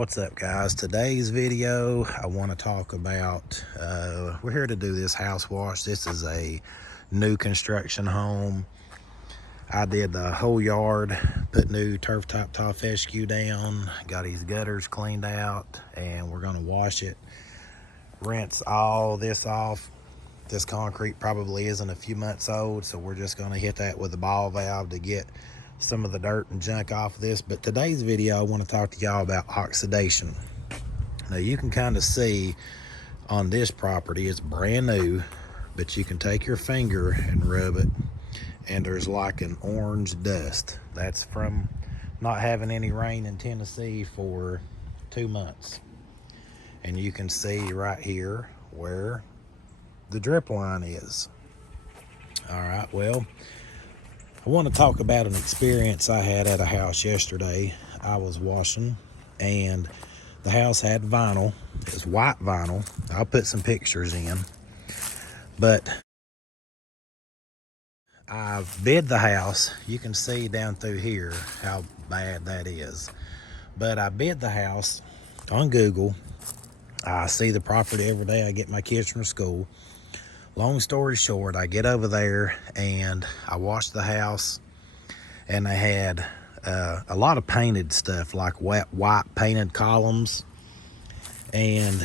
What's up, guys? Today's video I want to talk about we're here to do this house wash. This is a new construction home. I did the whole yard, put new turf top fescue down, got these gutters cleaned out, and we're going to wash it, rinse all this off. This concrete probably isn't a few months old, so we're just going to hit that with a ball valve to get some of the dirt and junk off of this. But today's video, I want to talk to y'all about oxidation. Now you can kind of see on this property, it's brand new, but you can take your finger and rub it and there's like an orange dust. That's from not having any rain in Tennessee for 2 months. And you can see right here where the drip line is. All right, well, I want to talk about an experience I had at a house yesterday. I was washing and the house had vinyl. It's white vinyl. I'll put some pictures in. But I bid the house. You can see down through here how bad that is. But I bid the house on Google. I see the property every day. I get my kids from school. Long story short, I get over there and I wash the house, and they had a lot of painted stuff, like wet white painted columns. And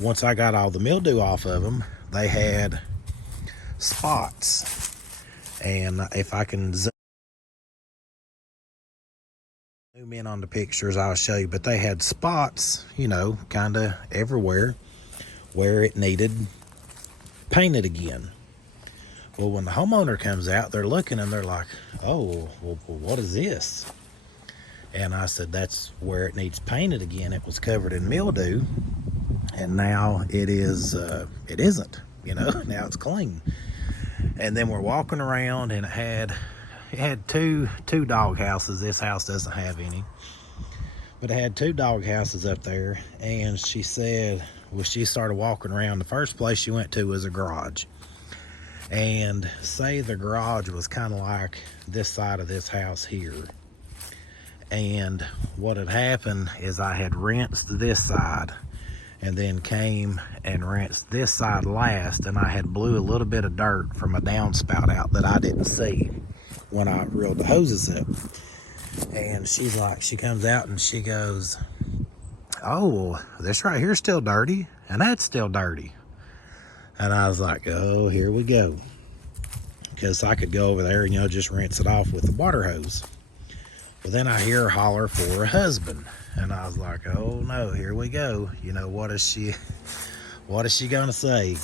once I got all the mildew off of them, they had spots. And if I can zoom in on the pictures, I'll show you. But they had spots, you know, kind of everywhere where it needed painted again. Well, when the homeowner comes out, they're looking and they're like, oh, well, what is this? And I said, that's where it needs painted again. It was covered in mildew, and now it isn't, you know, now it's clean. And then we're walking around, and it had two dog houses. This house doesn't have any, but it had 2 dog houses up there. And she said, well, she started walking around. The first place she went to was a garage. And say the garage was kind of like this side of this house here. And what had happened is I had rinsed this side and then came and rinsed this side last, and I had blew a little bit of dirt from a downspout out that I didn't see when I reeled the hoses up. And she's like, she comes out and she goes, oh, this right here is still dirty, and that's still dirty. And I was like, oh, here we go. Because I could go over there and, you know, just rinse it off with the water hose. Well, then I hear her holler for her husband. And I was like, oh no, here we go. You know, what is she gonna say?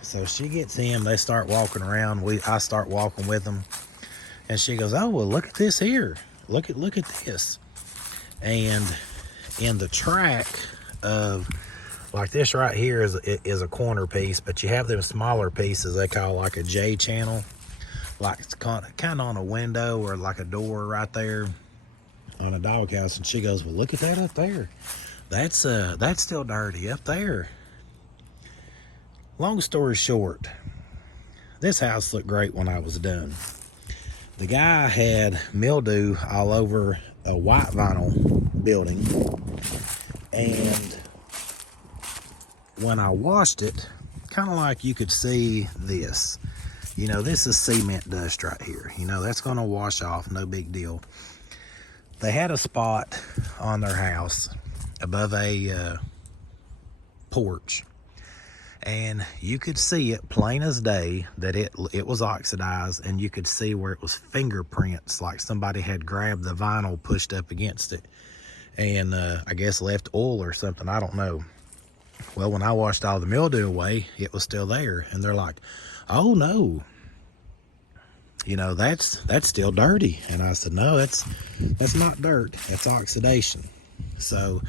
So she gets him, they start walking around. I start walking with them. And she goes, oh, well, look at this here. Look at this. And in the track of, like, this right here is a corner piece, but you have them smaller pieces they call like a J channel, like it's kind of on a window or like a door right there on a doghouse. And she goes, well, look at that up there. That's still dirty up there. Long story short, this house looked great when I was done. The guy had mildew all over a white vinyl building, and when I washed it, kind of like you could see this, you know, this is cement dust right here, you know, that's going to wash off, no big deal. They had a spot on their house above a porch, and you could see it plain as day that it was oxidized, and you could see where it was fingerprints, like somebody had grabbed the vinyl, pushed up against it, and I guess left oil or something, I don't know. Well, when I washed all the mildew away, it was still there. And they're like, oh no, you know, that's still dirty. And I said, no, that's not dirt, that's oxidation. So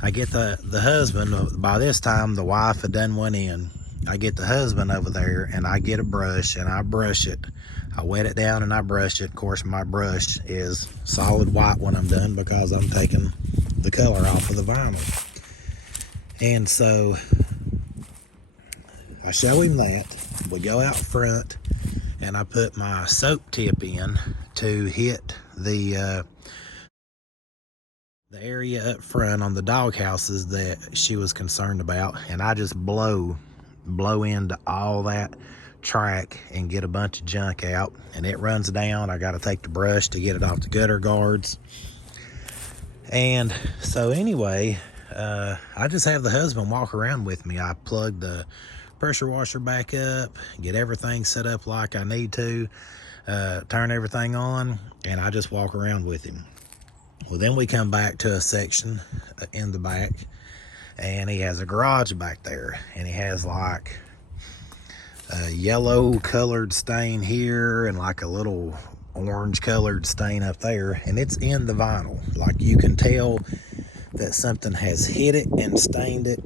I get the husband. By this time the wife had done one in. I get the husband over there and I get a brush and I brush it. I wet it down and I brush it. Of course, my brush is solid white when I'm done because I'm taking the color off of the vinyl. And so I show him that. We go out front and I put my soap tip in to hit the the area up front on the dog houses that she was concerned about, and I just blow into all that track and get a bunch of junk out, and it runs down. I got to take the brush to get it off the gutter guards. And so anyway, I just have the husband walk around with me. I plug the pressure washer back up, get everything set up like I need to, turn everything on, and I just walk around with him. Well, then we come back to a section in the back, and he has a garage back there, and he has like a yellow colored stain here and like a little orange colored stain up there, and it's in the vinyl. Like, you can tell that something has hit it and stained it.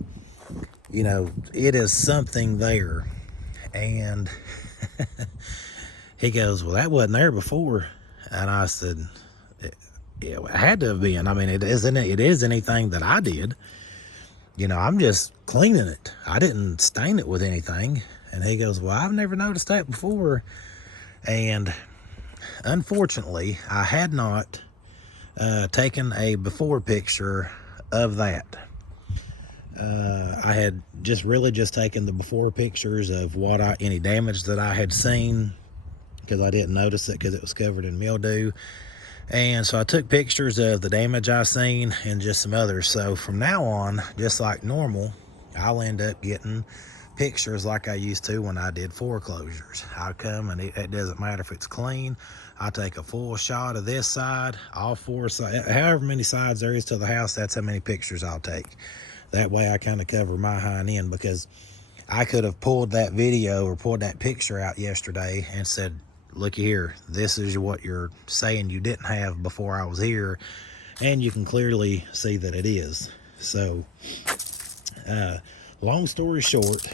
You know, it is something there. And he goes, well, that wasn't there before. And I said, it had to have been. I mean, it is anything that I did. You know, I'm just cleaning it. I didn't stain it with anything. And he goes, well, I've never noticed that before. And unfortunately, I had not taken a before picture of that. I had just taken the before pictures of any damage that I had seen, because I didn't notice it because it was covered in mildew. And so I took pictures of the damage I seen and just some others. So from now on, just like normal, I'll end up getting pictures like I used to when I did foreclosures. I'll come, and it doesn't matter if it's clean. I'll take a full shot of this side, all four sides, however many sides there is to the house, that's how many pictures I'll take. That way I kind of cover my hind end, because I could have pulled that video or pulled that picture out yesterday and said, looky here, this is what you're saying you didn't have before I was here, and you can clearly see that it is. So long story short,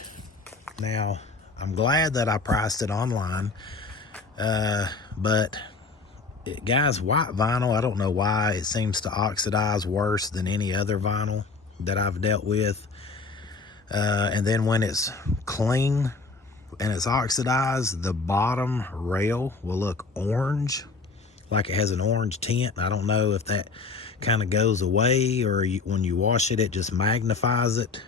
now I'm glad that I priced it online, but guys, white vinyl, I don't know why it seems to oxidize worse than any other vinyl that I've dealt with. And then when it's clean and it's oxidized, the bottom rail will look orange, like it has an orange tint. I don't know if that kind of goes away, or when you wash it, it just magnifies it.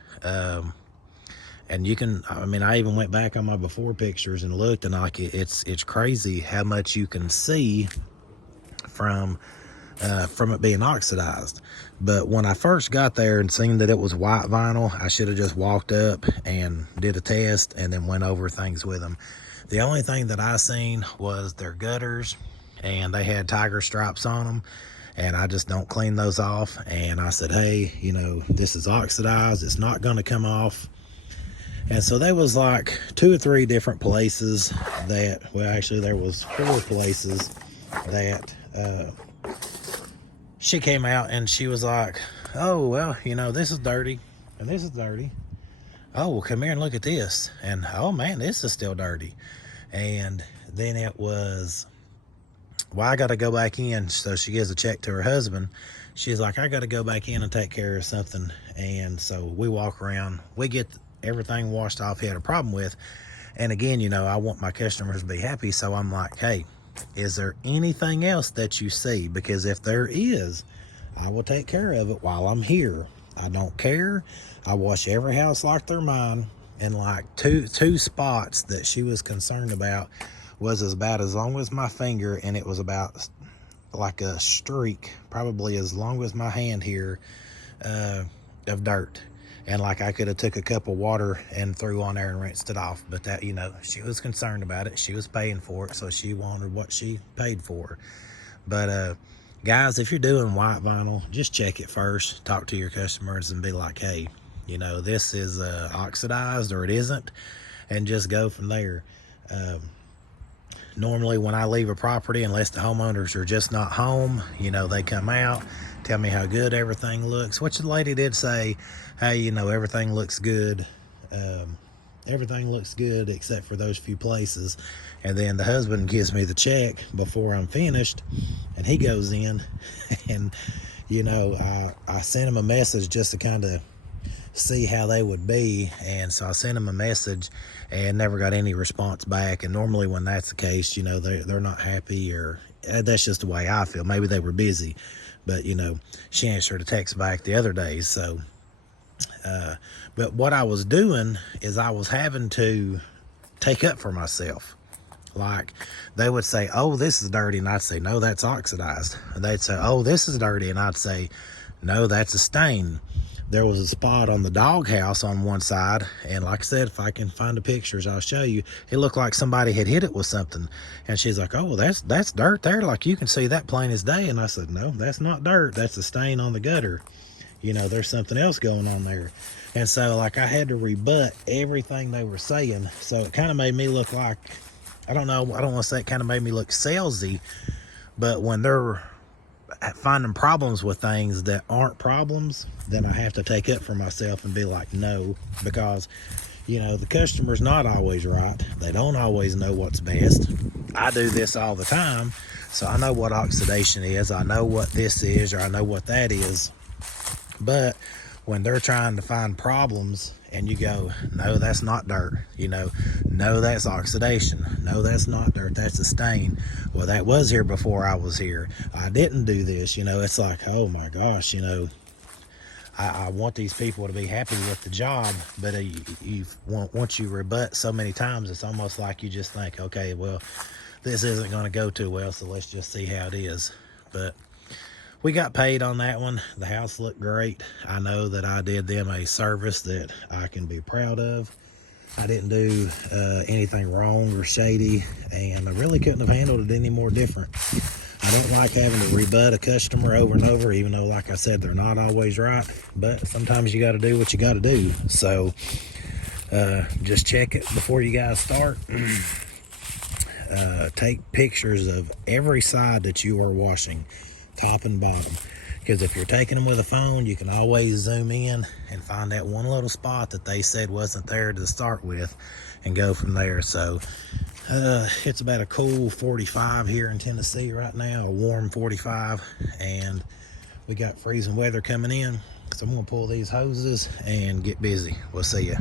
And you can, I mean, I even went back on my before pictures and looked, and like it's crazy how much you can see from it being oxidized. But when I first got there and seen that it was white vinyl, I should have just walked up and did a test and then went over things with them. The only thing that I seen was their gutters, and they had tiger stripes on them, and I just don't clean those off. And I said, hey, you know, this is oxidized, it's not going to come off. And so there was like 2 or 3 different places that, well, actually there was 4 places that she came out and she was like, oh, well, you know, this is dirty and this is dirty. Oh, well, come here and look at this. And, oh, man, this is still dirty. And then it was, well, I got to go back in. So she gives a check to her husband. She's like, I got to go back in and take care of something. And so we walk around. We get everything washed off he had a problem with. And again, you know, I want my customers to be happy. So I'm like, hey, is there anything else that you see? Because if there is, I will take care of it while I'm here. I don't care. I wash every house like they're mine. And like two spots that she was concerned about was about as long as my finger, and it was about like a streak, probably as long as my hand here, of dirt. And like I could have took a cup of water and threw on there and rinsed it off. But that, you know, she was concerned about it. She was paying for it, so she wanted what she paid for. But guys, if you're doing white vinyl, just check it first. Talk to your customers and be like, hey, you know, this is oxidized or it isn't, and just go from there. Normally when I leave a property, unless the homeowners are just not home, you know, they come out, tell me how good everything looks, which the lady did say, hey, you know, everything looks good. Everything looks good except for those few places. And then the husband gives me the check before I'm finished, and he goes in and, you know, I sent him a message just to kind of see how they would be. And so I sent him a message and never got any response back. And normally when that's the case, you know, they're not happy, or that's just the way I feel. Maybe they were busy. But, you know, she answered a text back the other day. So, but what I was doing is I was having to take up for myself. Like, they would say, oh, this is dirty, and I'd say, no, that's oxidized. And they'd say, oh, this is dirty, and I'd say, no, that's a stain. There was a spot on the doghouse on one side, and like I said, if I can find the pictures, I'll show you. It looked like somebody had hit it with something. And she's like, oh, well, that's dirt there. Like, you can see that plain as day. And I said, no, that's not dirt. That's a stain on the gutter. You know, there's something else going on there. And so, like, I had to rebut everything they were saying. So it kind of made me look like, I don't know, I don't want to say it kind of made me look salesy, but when they're finding problems with things that aren't problems, then I have to take up for myself and be like, no, because, you know, the customer's not always right. They don't always know what's best. I do this all the time, so I know what oxidation is. I know what this is, or I know what that is. But when they're trying to find problems and you go, no, that's not dirt, you know, no, that's oxidation, no, that's not dirt, that's a stain. Well, that was here before I was here. I didn't do this, you know. It's like, oh my gosh, you know, I want these people to be happy with the job, but once you rebut so many times, it's almost like you just think, okay, well, this isn't going to go too well, so let's just see how it is. But we got paid on that one. The house looked great. I know that I did them a service that I can be proud of. I didn't do anything wrong or shady, and I really couldn't have handled it any more different. I don't like having to rebut a customer over and over, even though, like I said, they're not always right. But sometimes you got to do what you got to do. So just check it before you guys start. Take pictures of every side that you are washing, top and bottom, because if you're taking them with a phone, you can always zoom in and find that one little spot that they said wasn't there to start with and go from there. So it's about a cool 45 here in Tennessee right now, a warm 45, and we got freezing weather coming in, so I'm gonna pull these hoses and get busy. We'll see ya.